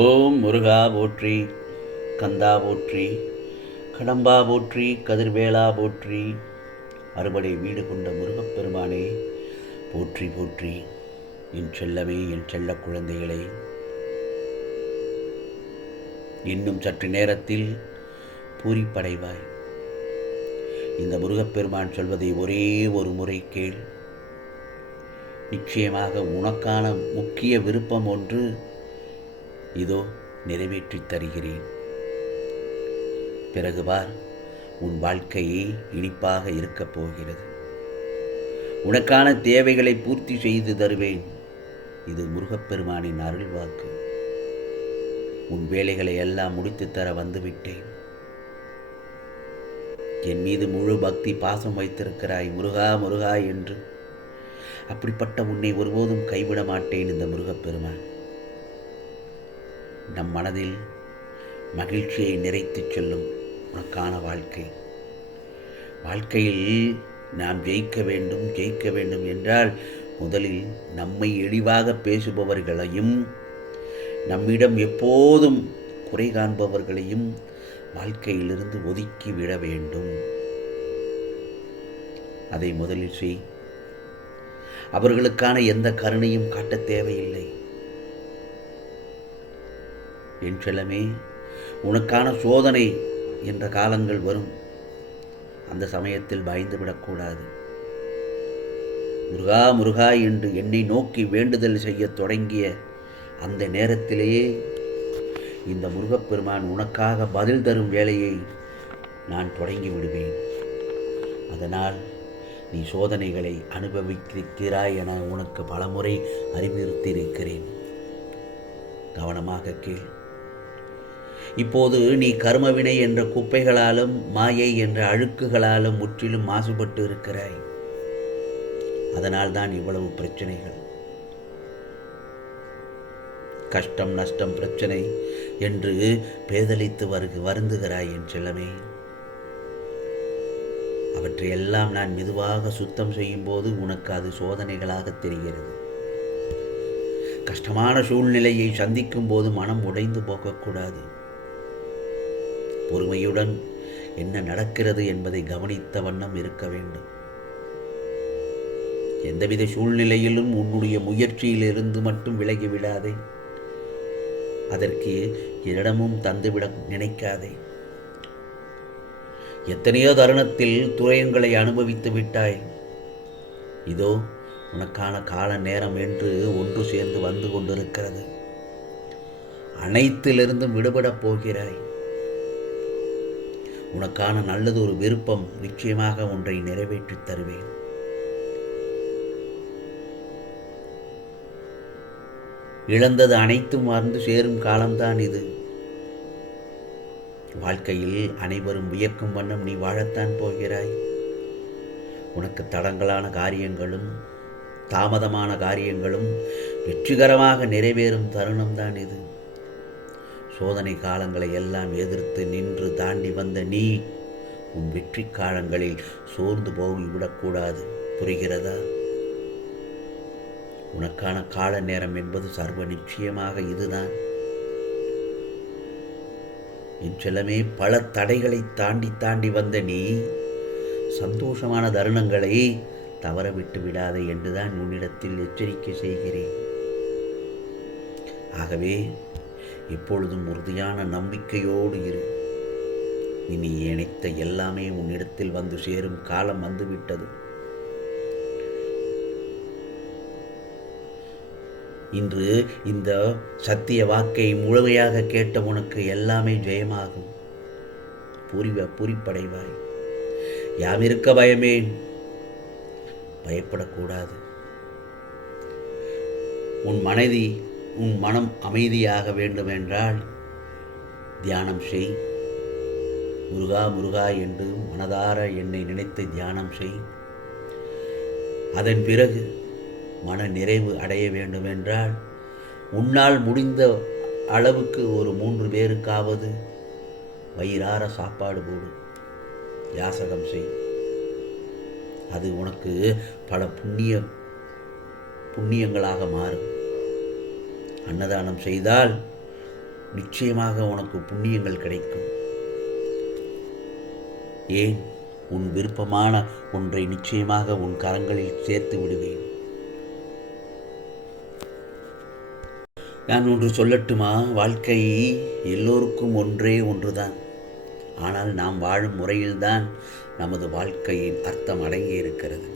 ஓம் முருகா போற்றி கந்தா போற்றி கடம்பா போற்றி கதிர்வேளா போற்றி அறுபடை வீடு கொண்ட முருகப்பெருமானே போற்றி போற்றி என் செல்லமே என் செல்ல குழந்தைகளே. இன்னும் சற்று நேரத்தில் பூரிப்படைவாய். இந்த முருகப்பெருமான் சொல்வதை ஒரே ஒரு முறை கேள். நிச்சயமாக உனக்கான முக்கிய விருப்பம் ஒன்று இதோ நிறைவேற்றித் தருகிறேன். பிறகு பார் உன் வாழ்க்கையே இனிப்பாக இருக்கப் போகிறது. உனக்கான தேவைகளை பூர்த்தி செய்து தருவேன். இது முருகப்பெருமானின் அருள் வாக்கு உன் வேலைகளை எல்லாம் முடித்து தர வந்துவிட்டேன். என் மீது முழு பக்தி பாசம் வைத்திருக்கிறாய் முருகா முருகா என்று. அப்படிப்பட்ட உன்னை ஒருபோதும் கைவிட மாட்டேன் இந்த முருகப்பெருமான். நம் மனதில் மகிழ்ச்சியை நிறைத்துச் செல்லும் உனக்கான வாழ்க்கை. வாழ்க்கையில் நாம் ஜெயிக்க வேண்டும் ஜெயிக்க வேண்டும் என்றால் முதலில் நம்மை இழிவாக பேசுபவர்களையும் நம்மிடம் எப்போதும் குறை காண்பவர்களையும் வாழ்க்கையிலிருந்து ஒதுக்கி விட வேண்டும். அதை முதலில் செய். அவர்களுக்கான எந்த கருணையும் காட்ட தேவையில்லை. என் செல்லமே உனக்கான சோதனை என்ற காலங்கள் வரும். அந்த சமயத்தில் பயந்து விடக்கூடாது. முருகா முருகா என்று என்னை நோக்கி வேண்டுதல் செய்யத் தொடங்கிய அந்த நேரத்திலேயே இந்த முருகப்பெருமான் உனக்காக பதில் தரும் வேலையை நான் தொடங்கி விடுவேன். அதனால் நீ சோதனைகளை அனுபவிக்கிறாய் என உனக்கு பலமுறை அறிவுறுத்தியிருக்கிறேன். கவனமாக கேள். இப்போது நீ கர்மவினை என்ற குப்பைகளாலும் மாயை என்ற அழுக்குகளாலும் முற்றிலும் மாசுபட்டு இருக்கிறாய். அதனால் தான் இவ்வளவு பிரச்சனைகள். கஷ்டம் நஷ்டம் பிரச்சனை என்று பேதலித்து வருகு வருந்துகிறாய் என் செல்லமே. அவற்றையெல்லாம் நான் மெதுவாக சுத்தம் செய்யும் போது உனக்கு அது சோதனைகளாக தெரிகிறது. கஷ்டமான சூழ்நிலையை சந்திக்கும் போது மனம் உடைந்து போகக்கூடாது. பொறுமையுடன் என்ன நடக்கிறது என்பதை கவனித்த வண்ணம் இருக்க வேண்டும். எந்தவித சூழ்நிலையிலும் உன்னுடைய முயற்சியிலிருந்து மட்டும் விலகி விடாதே. அதற்கு இடமும் தந்துவிட நினைக்காதே. எத்தனையோ தருணத்தில் துறையங்களை அனுபவித்து விட்டாய். இதோ உனக்கான கால நேரம் என்று ஒன்று சேர்ந்து வந்து கொண்டிருக்கிறது. அனைத்திலிருந்தும் விடுபடப் போகிறாய். உனக்கான நல்லது ஒரு விருப்பம் நிச்சயமாக ஒன்றை நிறைவேற்றித் தருவேன். இழந்தது அனைத்தும் வந்து சேரும் காலம்தான் இது. வாழ்க்கையில் அனைவரும் வியக்கும் வண்ணம் நீ வாழத்தான் போகிறாய். உனக்கு தடங்கலான காரியங்களும் தாமதமான காரியங்களும் வெற்றிகரமாக நிறைவேறும் தருணம்தான் இது. சோதனை காலங்களை எல்லாம் எதிர்த்து நின்று தாண்டி வந்த நீ உன் வெற்றி காலங்களில் சோர்ந்து போகிவிடக்கூடாது புரிகிறதா? உனக்கான கால நேரம் என்பது சர்வ நிச்சயமாக இதுதான். என் செல்லமே பல தடைகளை தாண்டி தாண்டி வந்த நீ சந்தோஷமான தருணங்களை தவற விட்டு விடாதே என்றுதான் உன்னிடத்தில் எச்சரிக்கை செய்கிறேன். ஆகவே எப்பொழுதும் உறுதியான நம்பிக்கையோடு இரு. இனி நினைத்த எல்லாமே உன்னிடத்தில் வந்து சேரும் காலம் வந்துவிட்டது. இன்று இந்த சத்திய வாக்கை முழுமையாக கேட்ட உனக்கு எல்லாமே ஜெயமாகும். புரிவ புரிப்படைவாய். யாம் இருக்க பயமே பயப்படக்கூடாது. உன் மனைவி உன் மனம் அமைதியாக வேண்டுமென்றால் தியானம் செய். முருகா முருகா என்று மனதார என்னை நினைத்து தியானம் செய். அதன் பிறகு மன நிறைவு அடைய வேண்டுமென்றால் உன்னால் முடிந்த அளவுக்கு ஒரு மூன்று பேருக்காவது வயிறார சாப்பாடு போடு. யாசகம் செய். அது உனக்கு பல புண்ணிய புண்ணியங்களாக மாறும். அன்னதானம் செய்தால் நிச்சயமாக உனக்கு புண்ணியங்கள் கிடைக்கும். ஏன்? உன் விருப்பமான ஒன்றை நிச்சயமாக உன் கரங்களில் சேர்த்து விடுவேன். நான் ஒன்று சொல்லட்டுமா? வாழ்க்கை எல்லோருக்கும் ஒன்றே ஒன்றுதான். ஆனால் நாம் வாழும் முறையில்தான் நமது வாழ்க்கையின் அர்த்தம் அடங்கி இருக்கிறது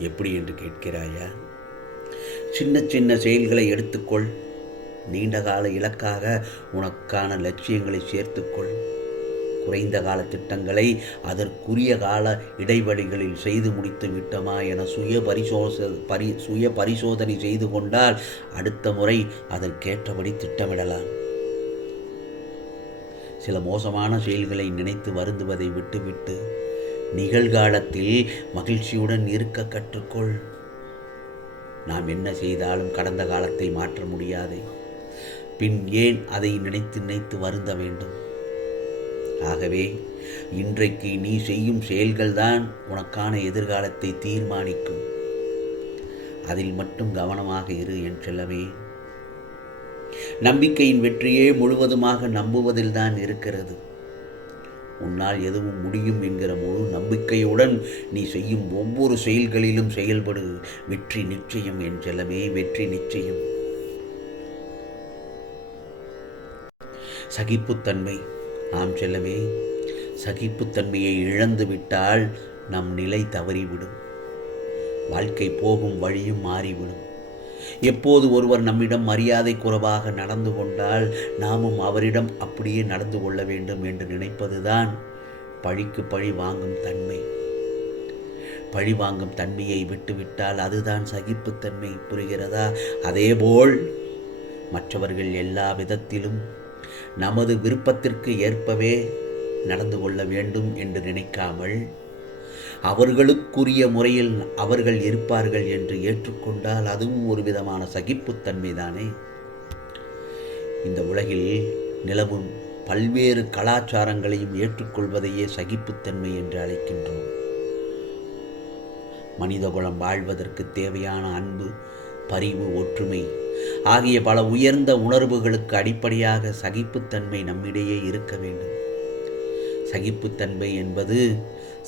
எப்படி என்று கேட்கிறாயா? சின்ன சின்ன செயல்களை எடுத்துக்கொள். நீண்ட கால இலக்காக உனக்கான லட்சியங்களை சேர்த்துக்கொள். குறைந்த கால திட்டங்களை அதற்குரிய கால இடைவெளிகளில் செய்து முடித்து விட்டோமா என சுய பரிசோச பரி சுய பரிசோதனை செய்து கொண்டால் அடுத்த முறை அதற்கேற்றபடி திட்டமிடலாம். சில மோசமான செயல்களை நினைத்து வருந்துவதை விட்டுவிட்டு நிகழ்காலத்தில் மகிழ்ச்சியுடன் இருக்க கற்றுக்கொள். நாம் என்ன செய்தாலும் கடந்த காலத்தை மாற்ற முடியாது. பின் ஏன் அதை நினைத்து நினைத்து வருந்த வேண்டும்? ஆகவே இன்றைக்கு நீ செய்யும் செயல்கள்தான் உனக்கான எதிர்காலத்தை தீர்மானிக்கும். அதில் மட்டும் கவனமாக இரு என் செல்லவே நம்பிக்கையின் வெற்றியே முழுவதுமாக நம்புவதில்தான் இருக்கிறது. உன்னால் எதுவும் முடியும் என்கிற முழு நம்பிக்கையுடன் நீ செய்யும் ஒவ்வொரு செயல்களிலும் செயல்படு. வெற்றி நிச்சயம் என் செல்லமே வெற்றி நிச்சயம். சகிப்புத்தன்மை ஆம் செல்லமே சகிப்புத்தன்மையை இழந்து விட்டால் நம் நிலை தவறிவிடும். வாழ்க்கை போகும் வழியும் மாறிவிடும். எப்போது ஒருவர் நம்மிடம் மரியாதை குறைவாக நடந்து கொண்டால் நாமும் அவரிடம் அப்படியே நடந்து கொள்ள வேண்டும் என்று நினைப்பதுதான் பழிக்கு பழி வாங்கும் தன்மை. பழி வாங்கும் தன்மையை விட்டுவிட்டால் அதுதான் சகிப்புத்தன்மை புரிகிறதா? அதேபோல் மற்றவர்கள் எல்லா விதத்திலும் நமது விருப்பத்திற்கு ஏற்பவே நடந்து கொள்ள வேண்டும் என்று நினைக்காமல் அவர்களுக்குரிய முறையில் அவர்கள் இருப்பார்கள் என்று ஏற்றுக்கொண்டால் அதுவும் ஒரு விதமான சகிப்புத்தன்மை தானே? இந்த உலகில் நிலவும் பல்வேறு கலாச்சாரங்களையும் ஏற்றுக்கொள்வதையே சகிப்புத்தன்மை என்று அழைக்கின்றோம். மனிதகுலம் வாழ்வதற்கு தேவையான அன்பு பரிவு ஒற்றுமை ஆகிய பல உயர்ந்த உணர்வுகளுக்கு அடிப்படையாக சகிப்புத்தன்மை நம்மிடையே இருக்க வேண்டும். சகிப்புத்தன்மை என்பது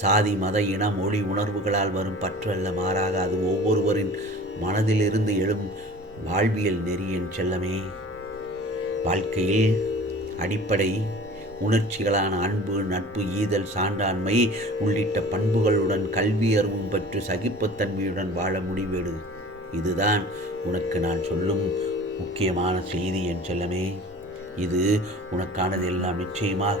சாதி மத இன மொழி உணர்வுகளால் வரும் பற்று அல்ல மாறாக அது ஒவ்வொருவரின் மனதிலிருந்து எழும் வாழ்வியல் நெறியின் செல்லமே. வாழ்க்கையில் அடிப்படை உணர்ச்சிகளான அன்பு நட்பு ஈதல் சான்றாண்மை உள்ளிட்ட பண்புகளுடன் கல்வி அறிவும் பெற்று சகிப்புத்தன்மையுடன் வாழ முடிவேடு. இதுதான் உனக்கு நான் சொல்லும் முக்கியமான செய்தி என் செல்லமே. இது உனக்கானது எல்லாம் நிச்சயமாக